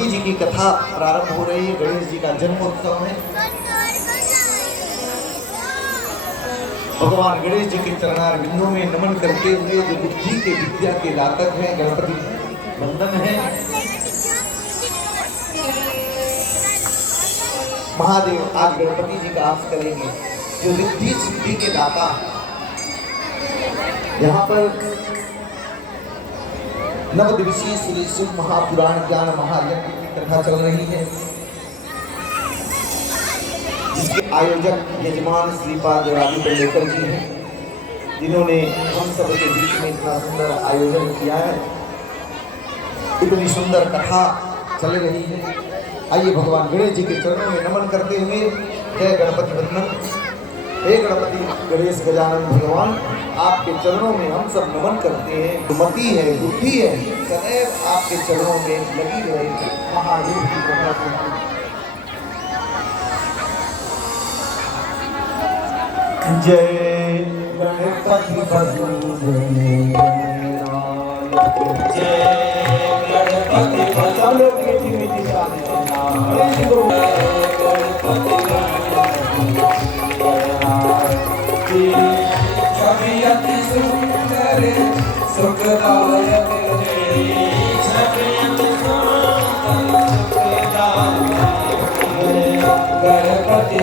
गणपति जी की कथा प्रारंभ हो रही है। गणेश जी का जन्मोत्सव है। भगवान गणेश जी के चरणार बिंदुओं में नमन करते हुए जो बुद्धि के विद्या के दातक हैं, गणपति वंदन है। महादेव आज गणपति जी का आस करेंगे जो रिद्धि सिद्धि के दाता। यहाँ पर नव दिवसीय श्री शिव महापुराण ज्ञान महायज्ञ की कथा चल रही है, जिसके आयोजक यजमान श्रीपाद राजू पेंडेकर जी हैं, जिन्होंने हम सब के बीच में इतना सुंदर आयोजन किया है। इतनी सुंदर कथा चल रही है। आइए भगवान गणेश जी के चरणों में नमन करते हुए जय गणपति वंदन। हे गणपति गणेश गजानन भगवान, आपके चरणों में हम सब नमन करते हैं। मति है, बुद्धि है, सदैव आपके चरणों में लगी रहे। महादेव की कृपा से जय गणपति बंदन, जय गणपति बंदन। छवि अति सुंदर सुखदायक, छवि अति सुंदर सुखदायक, गणपति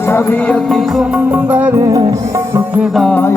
छवि अति सुंदर सुखदायक।